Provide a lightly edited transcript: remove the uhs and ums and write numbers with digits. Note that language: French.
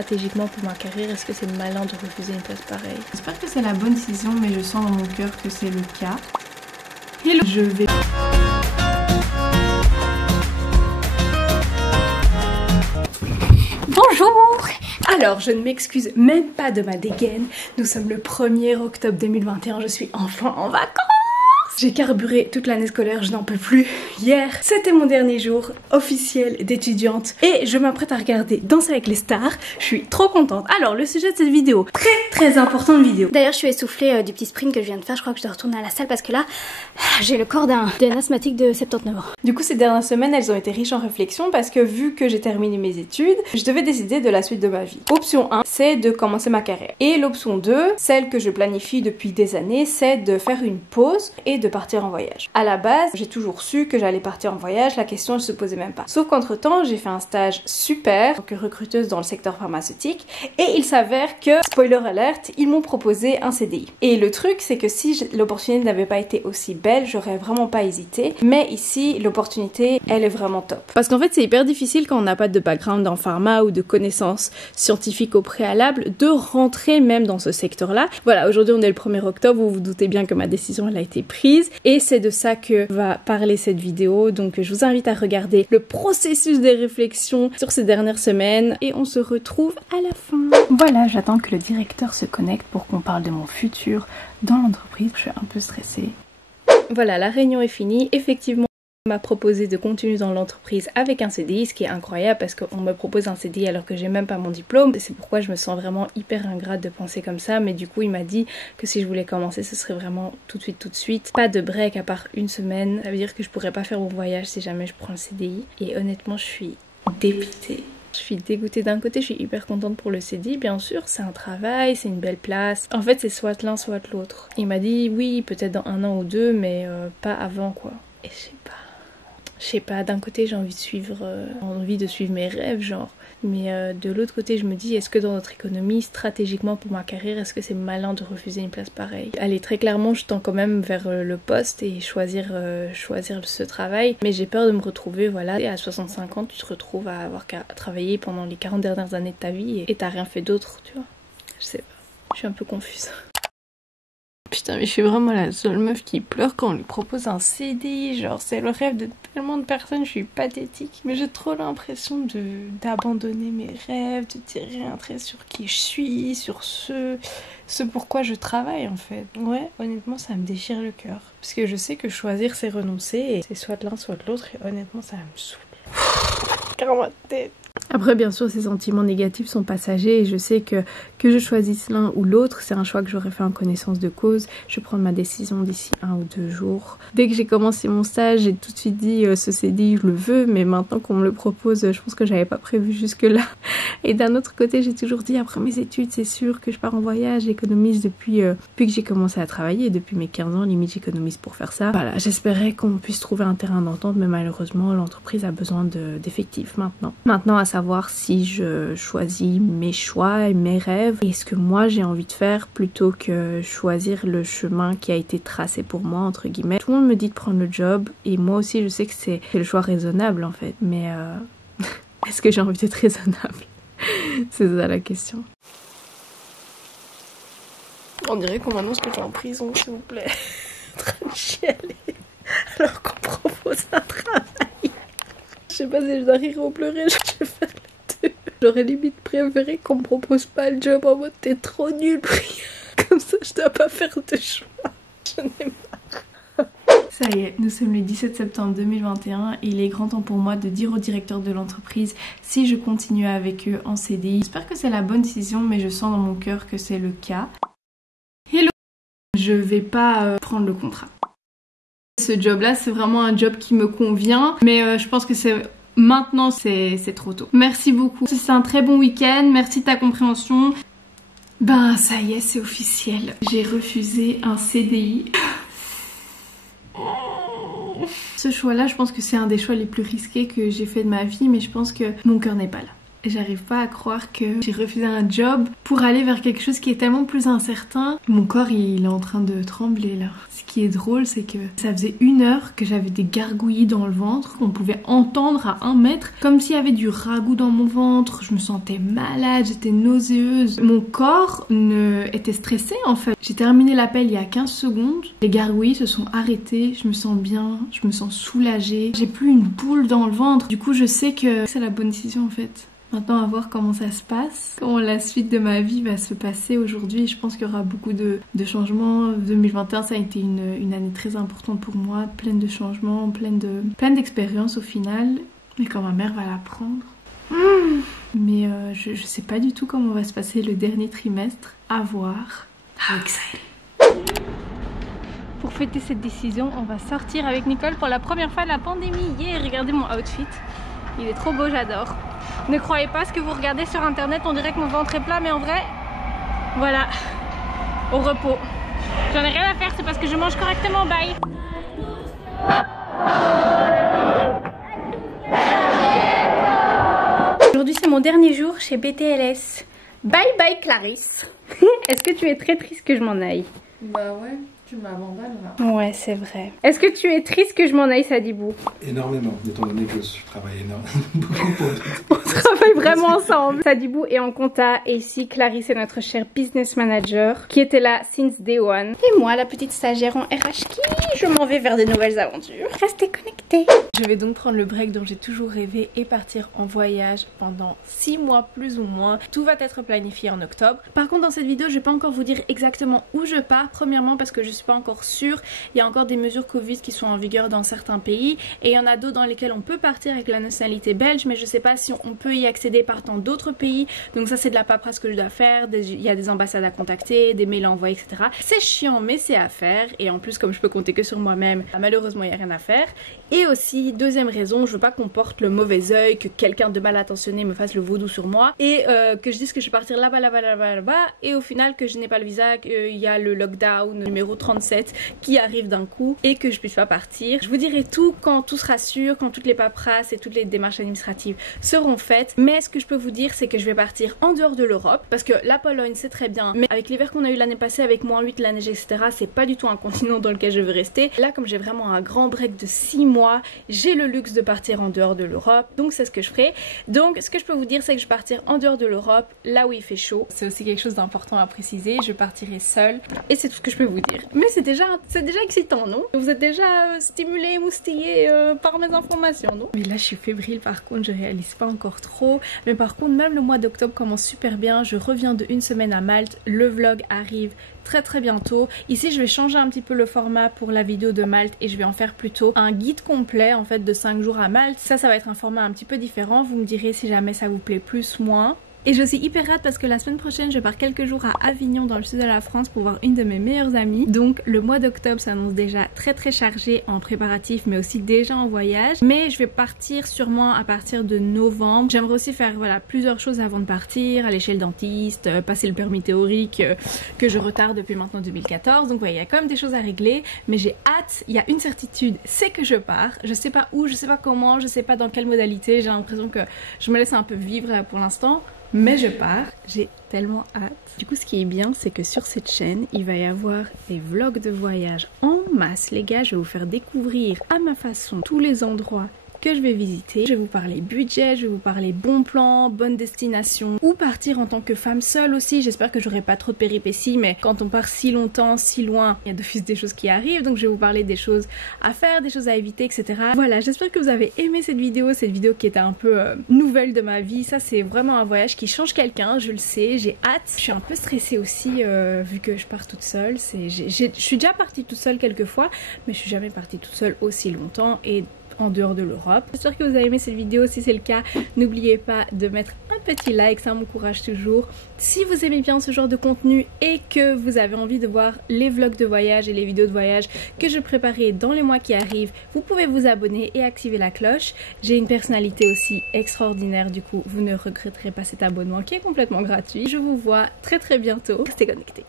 stratégiquement pour ma carrière, est-ce que c'est malin de refuser une place pareille? J'espère que c'est la bonne décision, mais je sens dans mon cœur que c'est le cas. Hello, je vais... Bonjour! Alors, je ne m'excuse même pas de ma dégaine. Nous sommes le 1er octobre 2021, je suis enfin en vacances! J'ai carburé toute l'année scolaire, je n'en peux plus. Hier, c'était mon dernier jour officiel d'étudiante et je m'apprête à regarder Danser avec les stars. Je suis trop contente. Alors, le sujet de cette vidéo, très importante vidéo. D'ailleurs, je suis essoufflée du petit sprint que je viens de faire. Je crois que je dois retourner à la salle parce que là, j'ai le corps d'un asthmatique de 79 ans. Du coup, ces dernières semaines, elles ont été riches en réflexion parce que vu que j'ai terminé mes études, je devais décider de la suite de ma vie. Option 1, c'est de commencer ma carrière. Et l'option 2, celle que je planifie depuis des années, c'est de faire une pause et de partir en voyage. À la base, j'ai toujours su que j'allais partir en voyage, la question ne se posait même pas. Sauf qu'entre temps, j'ai fait un stage super, en tant que recruteuse dans le secteur pharmaceutique, et il s'avère que, spoiler alert, ils m'ont proposé un CDI. Et le truc, c'est que si l'opportunité n'avait pas été aussi belle, j'aurais vraiment pas hésité. Mais ici, l'opportunité, elle est vraiment top. Parce qu'en fait, c'est hyper difficile quand on n'a pas de background en pharma ou de connaissances scientifiques au préalable, de rentrer même dans ce secteur-là. Voilà, aujourd'hui on est le 1er octobre, vous vous doutez bien que ma décision elle a été prise. Et c'est de ça que va parler cette vidéo, donc je vous invite à regarder le processus des réflexions sur ces dernières semaines et on se retrouve à la fin. Voilà, j'attends que le directeur se connecte pour qu'on parle de mon futur dans l'entreprise. Je suis un peu stressée. Voilà, la réunion est finie. Effectivement, on m'a proposé de continuer dans l'entreprise avec un CDI, ce qui est incroyable parce qu'on me propose un CDI alors que j'ai même pas mon diplôme. C'est pourquoi je me sens vraiment hyper ingrate de penser comme ça, mais du coup il m'a dit que si je voulais commencer ce serait vraiment tout de suite. Pas de break à part une semaine, ça veut dire que je pourrais pas faire mon voyage si jamais je prends le CDI. Et honnêtement je suis dépitée. Je suis dégoûtée d'un côté, je suis hyper contente pour le CDI, bien sûr, c'est un travail, c'est une belle place. En fait c'est soit l'un soit l'autre. Il m'a dit oui peut-être dans 1 an ou 2 mais pas avant quoi. Et je sais pas, d'un côté j'ai envie de suivre mes rêves genre, mais de l'autre côté je me dis est-ce que dans notre économie, stratégiquement pour ma carrière, est-ce que c'est malin de refuser une place pareille? Allez, très clairement je tends quand même vers le poste et choisir ce travail, mais j'ai peur de me retrouver, voilà, et à 65 ans tu te retrouves à avoir qu'à travailler pendant les 40 dernières années de ta vie et t'as rien fait d'autre, tu vois. Je sais pas, je suis un peu confuse. Putain mais je suis vraiment la seule meuf qui pleure quand on lui propose un CDI, genre c'est le rêve de tellement de personnes, je suis pathétique. Mais j'ai trop l'impression d'abandonner mes rêves, de tirer un trait sur qui je suis, sur ce pourquoi je travaille en fait. Ouais, honnêtement ça me déchire le cœur. Parce que je sais que choisir c'est renoncer et c'est soit l'un soit l'autre et honnêtement ça me saoule. Car ma tête. Après bien sûr ces sentiments négatifs sont passagers et je sais que je choisisse l'un ou l'autre, c'est un choix que j'aurais fait en connaissance de cause. Je vais prendre ma décision d'ici 1 ou 2 jours. Dès que j'ai commencé mon stage, j'ai tout de suite dit ce CDI je le veux, mais maintenant qu'on me le propose, je pense que j'avais pas prévu jusque là. Et d'un autre côté j'ai toujours dit après mes études c'est sûr que je pars en voyage, j'économise depuis que j'ai commencé à travailler, depuis mes 15 ans limite j'économise pour faire ça. Voilà, j'espérais qu'on puisse trouver un terrain d'entente, mais malheureusement l'entreprise a besoin d'effectifs maintenant. Maintenant à savoir si je choisis mes choix et mes rêves et ce que moi j'ai envie de faire plutôt que choisir le chemin qui a été tracé pour moi entre guillemets. Tout le monde me dit de prendre le job et moi aussi je sais que c'est le choix raisonnable en fait, mais est-ce que j'ai envie d'être raisonnable? C'est ça la question. On dirait qu'on m'annonce que je suis en prison s'il vous plaît. En train de chialer alors qu'on propose un travail. Je sais pas si je dois rire ou pleurer, je vais faire les deux. J'aurais limite préféré qu'on me propose pas le job en mode t'es trop nul, Priya. Comme ça je dois pas faire de choix. Je n'ai marre. Ça y est, nous sommes le 17 septembre 2021 et il est grand temps pour moi de dire au directeur de l'entreprise si je continue avec eux en CDI. J'espère que c'est la bonne décision, mais je sens dans mon cœur que c'est le cas. Hello, je vais pas prendre le contrat. Ce job là c'est vraiment un job qui me convient, mais je pense que maintenant c'est trop tôt. Merci beaucoup, c'est un très bon week-end, merci de ta compréhension. Ben ça y est, c'est officiel, j'ai refusé un CDI. Ce choix là je pense que c'est un des choix les plus risqués que j'ai fait de ma vie, mais je pense que mon cœur n'est pas là. j'arrive pas à croire que j'ai refusé un job pour aller vers quelque chose qui est tellement plus incertain. Mon corps il est en train de trembler là. Ce qui est drôle c'est que ça faisait 1 heure que j'avais des gargouillis dans le ventre qu'on pouvait entendre à 1 mètre, comme s'il y avait du ragoût dans mon ventre. Je me sentais malade, j'étais nauséeuse. Mon corps était stressé en fait. J'ai terminé l'appel il y a 15 secondes. Les gargouillis se sont arrêtés, je me sens bien, je me sens soulagée. J'ai plus une boule dans le ventre. Du coup je sais que c'est la bonne décision en fait. Maintenant, à voir comment ça se passe, comment la suite de ma vie va se passer aujourd'hui. Je pense qu'il y aura beaucoup de changements. 2021, ça a été une année très importante pour moi, pleine de changements, pleine d'expériences au final. Mais quand ma mère va l'apprendre... Mais je sais pas du tout comment va se passer le dernier trimestre. À voir. How exciting! Pour fêter cette décision, on va sortir avec Nicole pour la première fois de la pandémie. Yeah, regardez mon outfit. Il est trop beau, j'adore. Ne croyez pas ce que vous regardez sur internet, on dirait que mon ventre est plat, mais en vrai, voilà, au repos. J'en ai rien à faire, c'est parce que je mange correctement, bye. Aujourd'hui c'est mon dernier jour chez BTLS. Bye bye Clarisse. Est-ce que tu es très triste que je m'en aille? Bah ouais. Tu m'abandonnes là. Ouais, c'est vrai. Est-ce que tu es triste que je m'en aille, Sadibou? Énormément, étant donné que je travaille énormément. On travaille vraiment ensemble. Sadibou est en compta et ici Clarisse est notre chère business manager qui était là since day one. Et moi, la petite stagiaire en RH qui je m'en vais vers de nouvelles aventures. Restez connectés. Je vais donc prendre le break dont j'ai toujours rêvé et partir en voyage pendant 6 mois plus ou moins. Tout va être planifié en octobre. Par contre, dans cette vidéo, je vais pas encore vous dire exactement où je pars. Premièrement parce que je suis pas encore sûre. Il y a encore des mesures Covid qui sont en vigueur dans certains pays et il y en a d'autres dans lesquels on peut partir avec la nationalité belge, mais je sais pas si on peut y accéder partant d'autres pays. Donc ça c'est de la paperasse que je dois faire. Il y a des ambassades à contacter, des mails à envoyer, etc. C'est chiant mais c'est à faire et en plus comme je peux compter que sur moi-même, malheureusement il n'y a rien à faire. Et aussi deuxième raison, je veux pas qu'on porte le mauvais œil, que quelqu'un de mal intentionné me fasse le vaudou sur moi et que je dise que je vais partir là-bas et au final que je n'ai pas le visa, qu'il y a le lockdown numéro 37 qui arrive d'un coup et que je puisse pas partir. Je vous dirai tout quand tout sera sûr, quand toutes les paperasses et toutes les démarches administratives seront faites. Mais ce que je peux vous dire c'est que je vais partir en dehors de l'Europe parce que la Pologne c'est très bien, mais avec l'hiver qu'on a eu l'année passée avec -8, la neige, etc., c'est pas du tout un continent dans lequel je veux rester. Là comme j'ai vraiment un grand break de 6 mois, j'ai le luxe de partir en dehors de l'Europe, donc c'est ce que je ferai. Donc ce que je peux vous dire c'est que je vais partir en dehors de l'Europe, là où il fait chaud. C'est aussi quelque chose d'important à préciser, je partirai seule et c'est tout ce que je peux vous dire. Mais c'est déjà excitant, non? Vous êtes déjà stimulé, moustillé par mes informations, non? Mais là je suis fébrile par contre, je réalise pas encore trop. Mais par contre même le mois d'octobre commence super bien. Je reviens de 1 semaine à Malte, le vlog arrive très bientôt. Ici je vais changer un petit peu le format pour la vidéo de Malte et je vais en faire plutôt un guide complet en fait de 5 jours à Malte. Ça va être un format un petit peu différent, vous me direz si jamais ça vous plaît plus, moins. Et je suis hyper hâte parce que la semaine prochaine je pars quelques jours à Avignon dans le sud de la France pour voir une de mes meilleures amies. Donc le mois d'octobre s'annonce déjà très chargé en préparatifs mais aussi déjà en voyage. Mais je vais partir sûrement à partir de novembre. J'aimerais aussi faire voilà plusieurs choses avant de partir, aller chez le dentiste, passer le permis théorique que je retarde depuis maintenant 2014. Donc ouais, il y a quand même des choses à régler mais j'ai hâte. Il y a une certitude, c'est que je pars. Je sais pas où, je sais pas comment, je sais pas dans quelle modalité. J'ai l'impression que je me laisse un peu vivre pour l'instant. Mais je pars, j'ai tellement hâte. Du coup ce qui est bien c'est que sur cette chaîne il va y avoir des vlogs de voyage en masse les gars. Je vais vous faire découvrir à ma façon tous les endroits que je vais visiter. Je vais vous parler budget, je vais vous parler bons plans, bonnes destinations, ou partir en tant que femme seule aussi. J'espère que j'aurai pas trop de péripéties, mais quand on part si longtemps, si loin, il y a d'office des choses qui arrivent, donc je vais vous parler des choses à faire, des choses à éviter, etc. Voilà, j'espère que vous avez aimé cette vidéo qui était un peu nouvelle de ma vie. Ça c'est vraiment un voyage qui change quelqu'un, je le sais, j'ai hâte. Je suis un peu stressée aussi vu que je pars toute seule. Je suis déjà partie toute seule quelques fois, mais je suis jamais partie toute seule aussi longtemps et en dehors de l'Europe. J'espère que vous avez aimé cette vidéo. Si c'est le cas, n'oubliez pas de mettre un petit like, ça m'encourage toujours. Si vous aimez bien ce genre de contenu et que vous avez envie de voir les vlogs de voyage et les vidéos de voyage que je préparais dans les mois qui arrivent, vous pouvez vous abonner et activer la cloche. J'ai une personnalité aussi extraordinaire, du coup vous ne regretterez pas cet abonnement qui est complètement gratuit. Je vous vois très bientôt. Restez connectés.